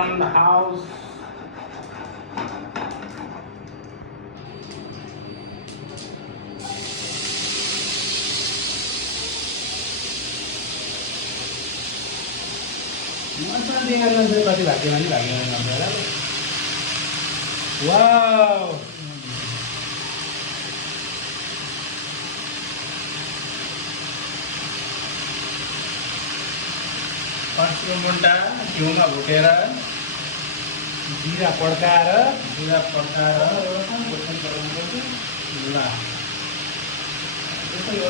on the house. Masa dia kan saya pasti lagi ngambil. Wow. पाँचको मुन्टा घिउमा भुटेर जिरा पड्काएर ल त्यसै हो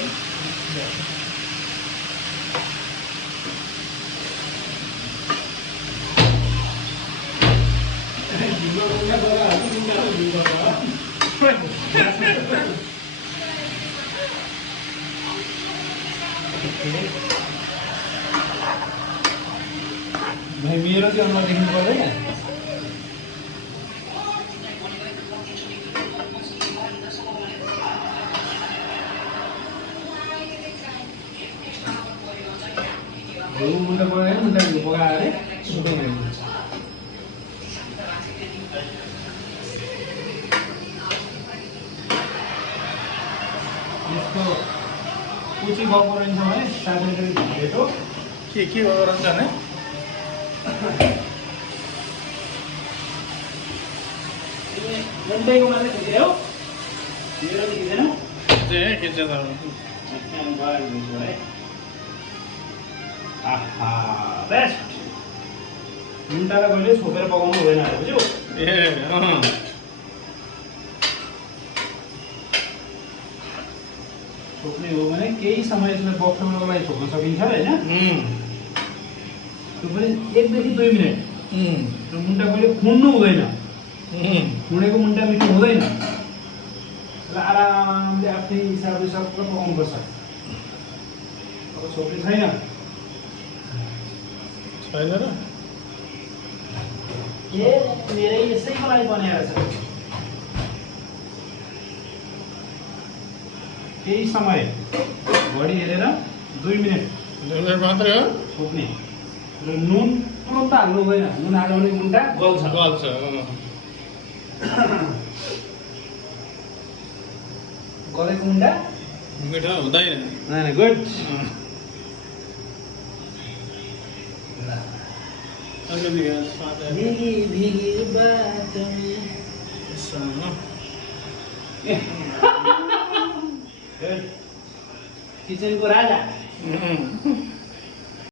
घिउमा मुन्टा गराहरू मुन्टा भाइ मेरो चाहिँ अनुहार देख्नु पर्दैन मुन्टा पकाएर मुन्टा पकाएर यसको कुची भएको रहेछ भने साथै भेटो के भएको रहेछ भने मुन्टाको मात्रै खिच्यो मेरो खिच्दैन खिच्छ त आहा बेस्ट मुन्टालाई कहिले छोपेर पकाउनु हुँदैन बुझ्यौ ए छोप्ने हो भने केही समय यसमा बक्सनको लागि छोप्न सकिन्छ होइन त्यो पनि 1 देखि 2 मिनेट र मुन्टा कहिले खुड्नु हुँदैन खुडेको मुन्टा मिठो हुँदैन र आरामले आफ्नै हिसाबले सबै पकाउनुपर्छ अब छोप्ने छैन र ए मेरै यसैको लागि बनाएर छ केही समय घडी हेरेर 2 मिनेट मात्रै हो छोप्ने र नुन तुरन्त हाल्नु हुँदैन नुन हाल्यो भने मुन्टा गल्छ गलेको मुन्टा मिठो हुँदैन गुड भीगी भीगी बात में किचन को राजा